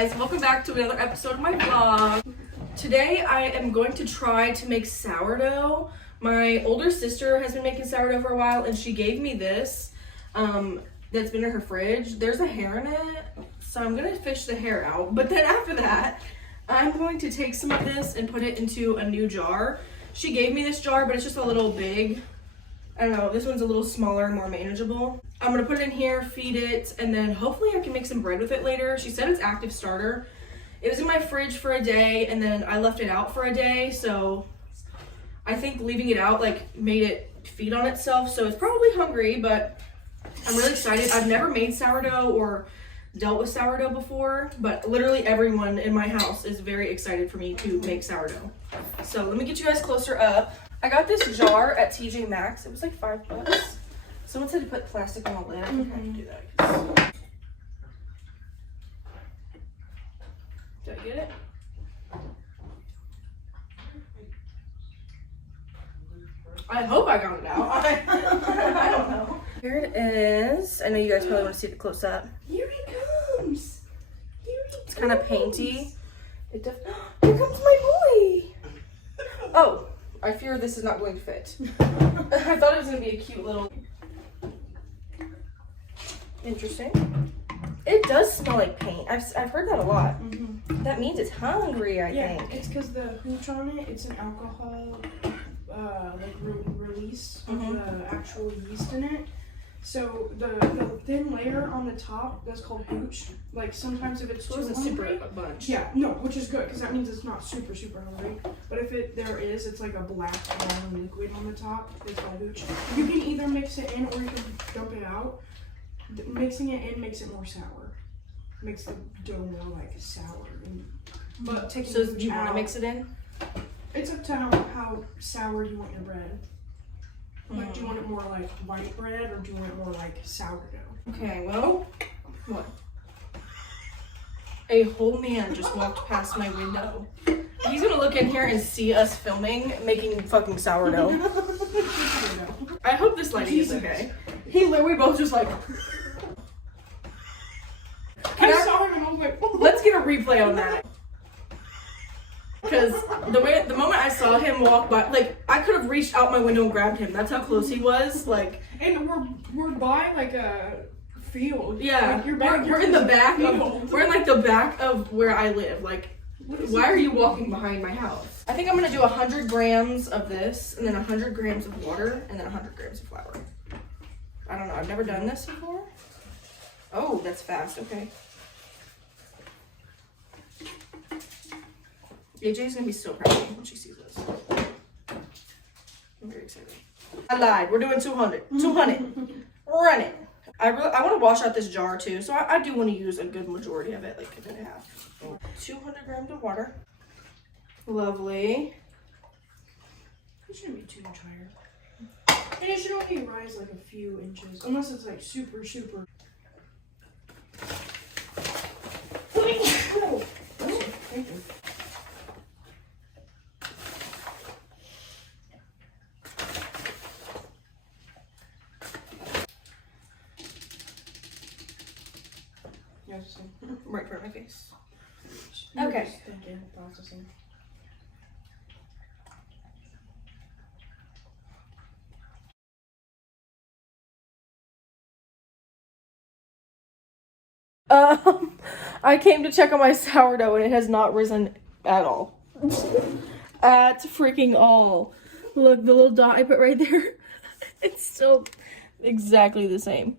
guys, welcome back to another episode of my vlog. Today I am going to try to make sourdough. My older sister has been making sourdough for a while and she gave me this that's been in her fridge. There's a hair in it, so I'm gonna fish the hair out. But then after that, I'm going to take some of this and put it into a new jar. She gave me this jar, but it's just a little big. I don't know, this one's a little smaller, more manageable. I'm gonna put it in here, feed it, and then hopefully I can make some bread with it later. She said it's active starter. It was in my fridge for a day, and then I left it out for a day, so I think leaving it out like made it feed on itself, so it's probably hungry, but I'm really excited. I've never made sourdough or dealt with sourdough before, but literally everyone in my house is very excited for me to make sourdough. So let me get you guys closer up. I got this jar at TJ Maxx. It was like $5. Someone said to put plastic on the lid. I think I can do that. Did I get it? I hope I got it out. I don't know. Here it is. I know you guys probably want to see it close up. Here he comes. It's kind of painty. Here comes my boy. Oh, I fear this is not going to fit. I thought it was going to be a cute little... Interesting. It does smell like paint. I've heard that a lot. Mm-hmm. That means it's hungry, I think. It's because the hooch on it, it's an alcohol release of the actual yeast in it. So the thin layer on the top, that's called hooch. Like sometimes if it's too hungry, super bunch. Yeah, no, which is good because that means it's not super hungry. But if it's like a black long liquid on the top, it's called hooch. You can either mix it in or you can dump it out. Mixing it in makes it more sour. Makes the dough more like sour. But taking So the do you want to out, mix it in? it's up to how sour you want your bread. Like, do you want it more like white bread or do you want it more like sourdough? Okay, well, what? A whole man just walked past my window. He's gonna look in here and see us filming, making fucking sourdough. I hope this lighting is okay. He literally both just like... I saw him and I was like, oh. Let's get a replay on that. Because the moment I saw him walk by, like, I could have reached out my window and grabbed him. That's how close he was. Like, And we're by like a field. yeah, Like we're in the back of, we're in like the back of where I live. Like, why are you walking behind my house? I think I'm gonna do 100 grams of this, and then 100 grams of water, and then 100 grams of flour. I don't know, I've never done this before. Oh, that's fast, okay. AJ's gonna be so proud of me when she sees this. I'm very excited. I lied, we're doing 200. 200. Run it. I want to wash out this jar too, so I do want to use a good majority of it, like a and a half. 200 grams of water. Lovely. It shouldn't be too much higher. And it should only rise like a few inches, unless it's like super. Oh, thank you. Yes. Right in front of my face. Okay. Thinking, processing. I came to check on my sourdough and it has not risen at all. At freaking all. Look, the little dot I put right there. It's still exactly the same.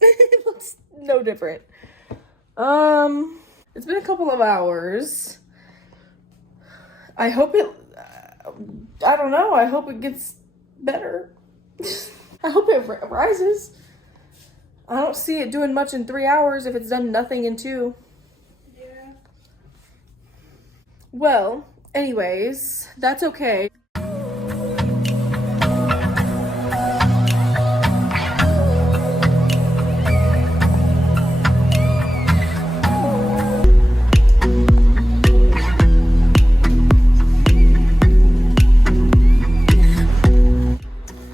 It looks no different. It's been a couple of hours. I hope it, I don't know, I hope it gets better. I hope it rises. I don't see it doing much in 3 hours if it's done nothing in 2. Yeah. Well, anyways, that's okay.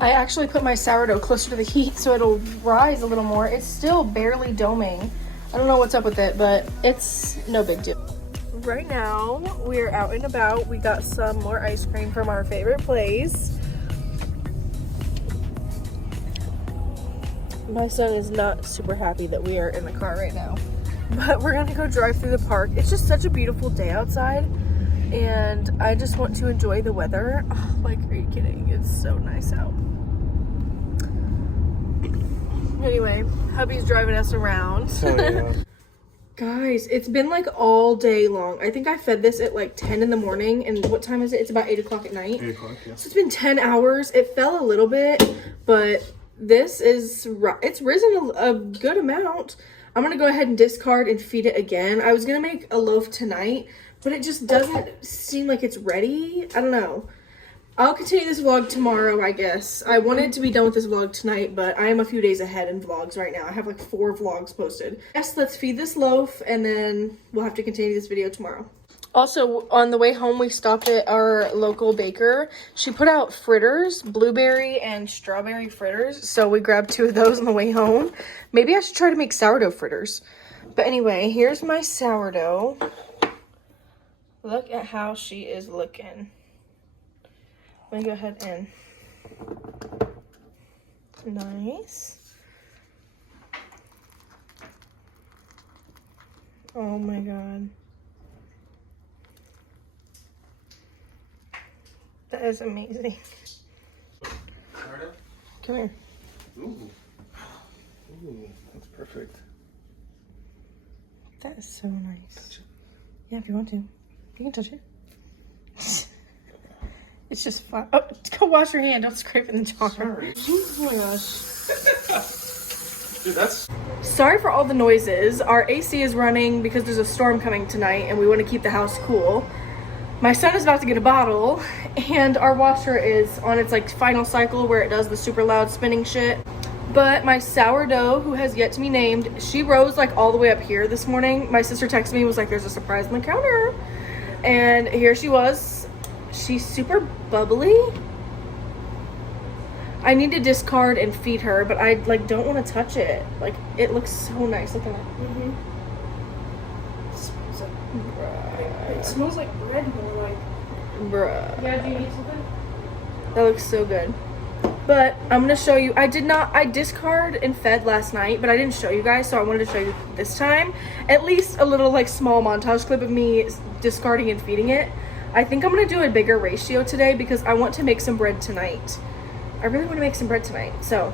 I actually put my sourdough closer to the heat so it'll rise a little more. It's still barely doming. I don't know what's up with it, but it's no big deal. Right now, we're out and about. We got some more ice cream from our favorite place. My son is not super happy that we are in the car right now, but we're gonna go drive through the park. It's just such a beautiful day outside, and I just want to enjoy the weather. Oh, like, are you kidding? It's so nice out. Anyway, hubby's driving us around. Oh, yeah. Guys, it's been like all day long. I think I fed this at like 10 in the morning, and what time is it? It's about 8 o'clock at night. 8 o'clock, yeah. So it's been 10 hours. It fell a little bit, but this is, it's risen a good amount. I'm gonna go ahead and discard and feed it again. I was gonna make a loaf tonight, but it just doesn't seem like it's ready. I don't know. I'll continue this vlog tomorrow, I guess. I wanted to be done with this vlog tonight, but I am a few days ahead in vlogs right now. I have like 4 vlogs posted. Yes, let's feed this loaf, and then we'll have to continue this video tomorrow. Also, on the way home, we stopped at our local baker. She put out fritters, blueberry and strawberry fritters, so we grabbed 2 of those on the way home. Maybe I should try to make sourdough fritters. But anyway, here's my sourdough. Look at how she is looking. Let me go ahead and nice. Oh my god. That is amazing. Come here. Ooh. Ooh, that's perfect. That is so nice. Yeah, if you want to. You can touch it. It's just fun. Oh, go wash your hand. Don't scrape in the jar. Sorry. Oh my gosh. Dude, that's... Sorry for all the noises. Our AC is running because there's a storm coming tonight and we want to keep the house cool. My son is about to get a bottle, and our washer is on its like final cycle where it does the super loud spinning shit. But my sourdough, who has yet to be named, she rose like all the way up here this morning. My sister texted me and was like, there's a surprise on the counter. And here she was. She's super bubbly. I need to discard and feed her, but I like don't want to touch it. Like, it looks so nice. Look at that. It smells like bread more like. Bruh. Yeah, do you need something? That looks so good. But I'm gonna show you. I discard and fed last night, but I didn't show you guys, so I wanted to show you this time. At least a little like small montage clip of me discarding and feeding it. I think I'm gonna do a bigger ratio today because I want to make some bread tonight. I really want to make some bread tonight. So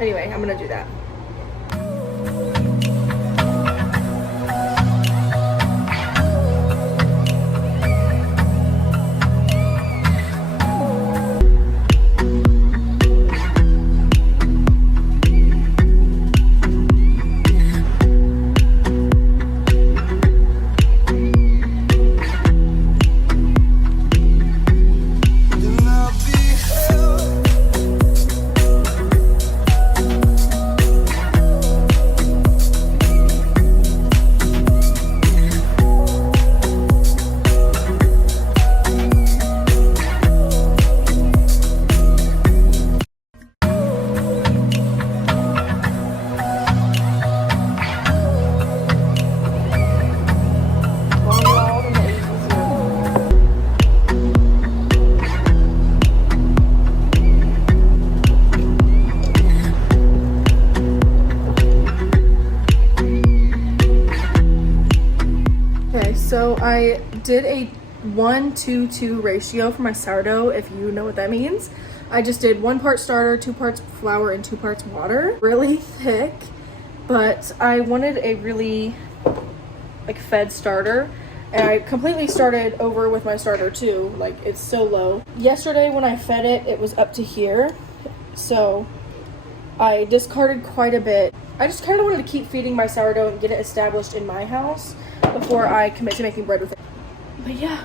anyway, I'm gonna do that. So I did a 1-2-2 ratio for my sourdough, if you know what that means. I just did 1 part starter, 2 parts flour, and 2 parts water. Really thick, but I wanted a really like fed starter. And I completely started over with my starter too. Like, it's so low. Yesterday when I fed it, it was up to here. So I discarded quite a bit. I just kind of wanted to keep feeding my sourdough and get it established in my house before I commit to making bread with it. But yeah,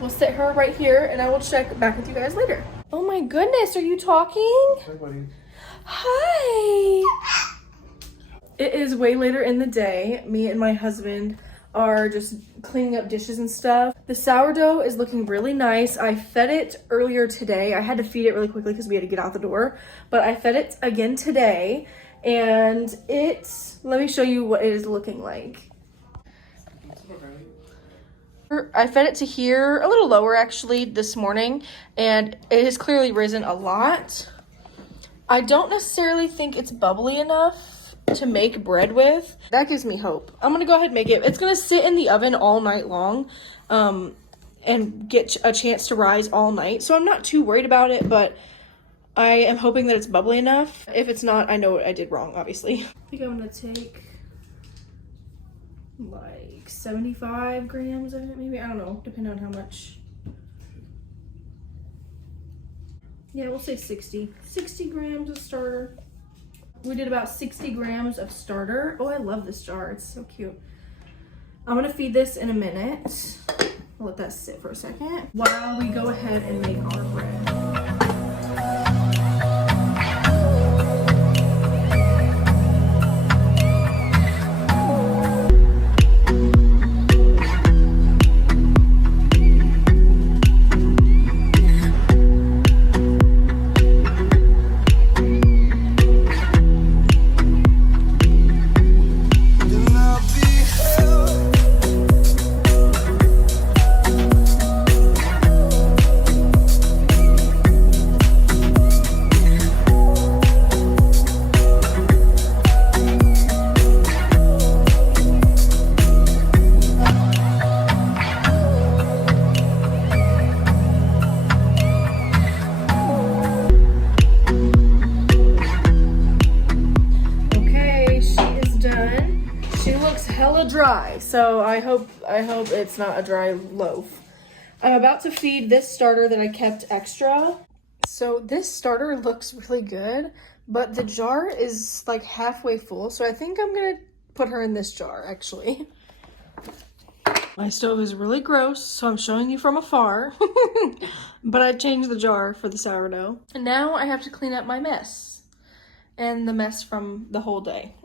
we'll sit her right here and I will check back with you guys later. Oh my goodness, are you talking? Hi, buddy. Hi. It is way later in the day. Me and my husband are just cleaning up dishes and stuff. The sourdough is looking really nice. I fed it earlier today. I had to feed it really quickly because we had to get out the door, but I fed it again today. And let me show you what it is looking like. I fed it to here, a little lower actually, this morning, and it has clearly risen a lot. I don't necessarily think it's bubbly enough to make bread with. That gives me hope. I'm gonna go ahead and make it. It's gonna sit in the oven all night long and get a chance to rise all night. So I'm not too worried about it, but I am hoping that it's bubbly enough. If it's not, I know what I did wrong, obviously. I think I'm gonna take like 75 grams of it, maybe. I don't know, depending on how much. Yeah, we'll say 60. 60 grams of starter. We did about 60 grams of starter. Oh, I love this jar. It's so cute. I'm gonna feed this in a minute. I'll let that sit for a second while we go ahead and make our bread. Hella dry, so I hope it's not a dry loaf. I'm about to feed this starter that I kept extra. So this starter looks really good, but the jar is like halfway full, so I think I'm gonna put her in this jar actually. My stove is really gross, so I'm showing you from afar. But I changed the jar for the sourdough. And now I have to clean up my mess and the mess from the whole day.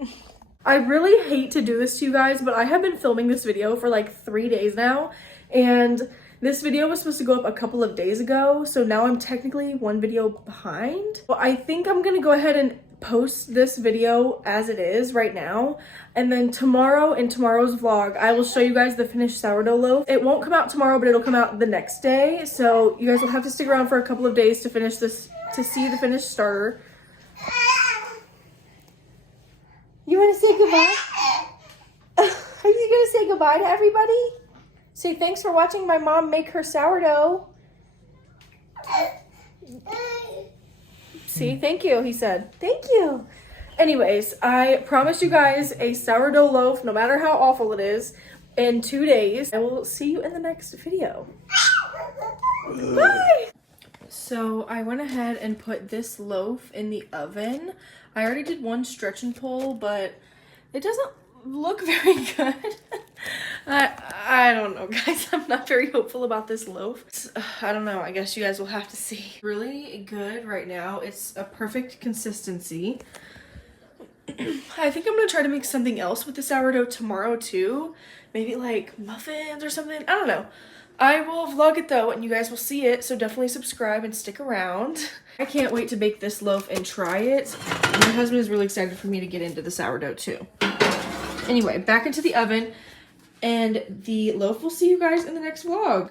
I really hate to do this to you guys, but I have been filming this video for like 3 days now, and this video was supposed to go up a couple of days ago, so now I'm technically one video behind. Well, I think I'm gonna go ahead and post this video as it is right now, and then tomorrow in tomorrow's vlog I will show you guys the finished sourdough loaf. It won't come out tomorrow, but it'll come out the next day, so you guys will have to stick around for a couple of days to finish this, to see the finished starter. You want to say goodbye? Are you going to say goodbye to everybody? Say thanks for watching my mom make her sourdough. See, thank you, he said. Thank you. Anyways, I promised you guys a sourdough loaf, no matter how awful it is, in 2 days. I will see you in the next video. Bye! So I went ahead and put this loaf in the oven. I already did one stretch and pull, but it doesn't look very good. I don't know, guys. I'm not very hopeful about this loaf. I don't know. I guess you guys will have to see. Really good right now. It's a perfect consistency. I think I'm going to try to make something else with the sourdough tomorrow too. Maybe like muffins or something. I don't know. I will vlog it though, and you guys will see it, so definitely subscribe and stick around. I can't wait to bake this loaf and try it. My husband is really excited for me to get into the sourdough too. Anyway, back into the oven, and the loaf will see you guys in the next vlog.